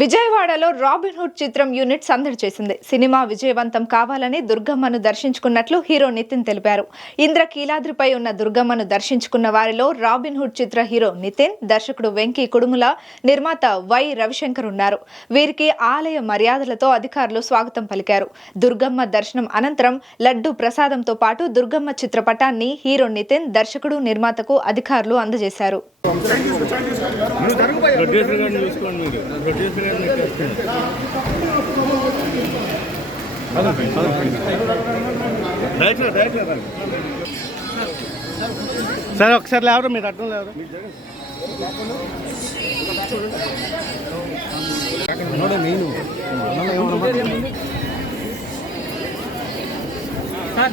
విజయవాడలో robin hood చిత్రం unit సందడి చేసింది. సినిమా విజయవంతం కావాలని దుర్గమ్మను దర్శించుకున్నట్లు హీరో నితిన్ తెలిపారు. ఇంద్రకీలాద్రిపై ఉన్న దుర్గమ్మను దర్శించుకున్న వారిలో రాబిన్ హుడ్ చిత్ర హీరో నితిన్, దర్శకుడు వెంకీ కుడుముల, నిర్మాత వై రవిశంకర్ ఉన్నారు. వీరికి ఆలయ మర్యాదలతో అధికారులు స్వాగతం పలికారు. దుర్గమ్మ దర్శనం అనంతరం లడ్డు ప్రసాదంతో పాటు దుర్గమ్మ చిత్రపటాన్ని హీరో నితిన్, దర్శకుడు, నిర్మాతకు అధికారులు అందజేశారు. సరే ఒకసారి లేవరు, మీరు అడ్డం లేవరు.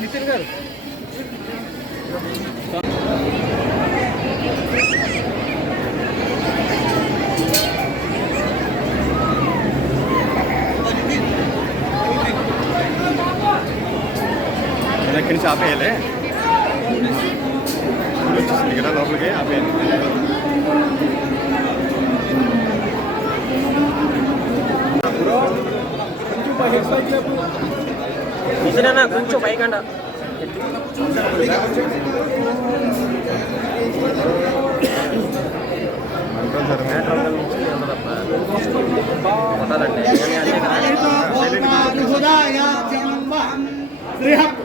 నితిన్ గారు ఇక్కడి నుంచి ఆపేయాలి, వచ్చేసింది కదా లోపలికి ఆపేయాలి. కొంచెం పైకండ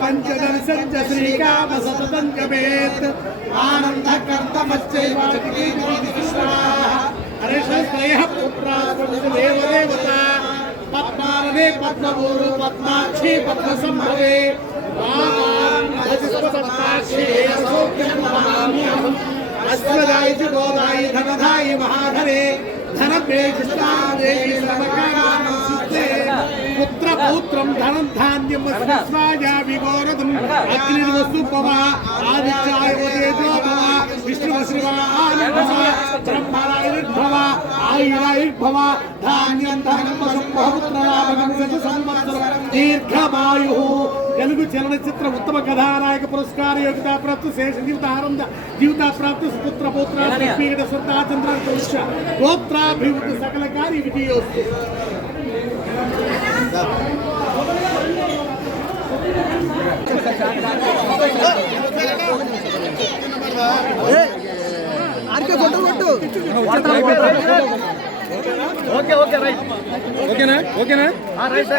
పంచదర్శంచ శ్రీకామ సతతం జపేత్ ఆనందకర్తమశ్చైవ పుత్రాదేవత పద్మాలనే పద్మభూరు పద్మాక్షి పద్మసంభవే అశ్వదాయి చ గోదాయి ధనదాయి మహాధరే ధనప్రేక్షిస్తాదేవి సర్వకార్యాణే పుత్రపౌత్రం ధనం ధాన్యం స్వాయాభిగోరదం అగ్నిర్వస్తుపవ ఆదిత్యాయ తేజో భవ విష్ణువశ్రీవానుభవ బ్రహ్మరాయుర్భవ ఆయురాయుర్భవ ధాన్యం ధనం సంభవపుత్రలాభకం శత సంవత్సరం దీర్ఘమాయు. తెలుగు చలనచిత్ర ఉత్తమ కథానాయక పురస్కార యోగ్యతా ప్రాప్త శేష జీవితానంద జీవితా ప్రాప్త సుపుత్ర పౌత్ర శ్రద్ధాచంద్ర గోత్రాభివృద్ధి సకల కార్య విజయోస్తు. ఓకే రైట్, ఓకేనా రైట్.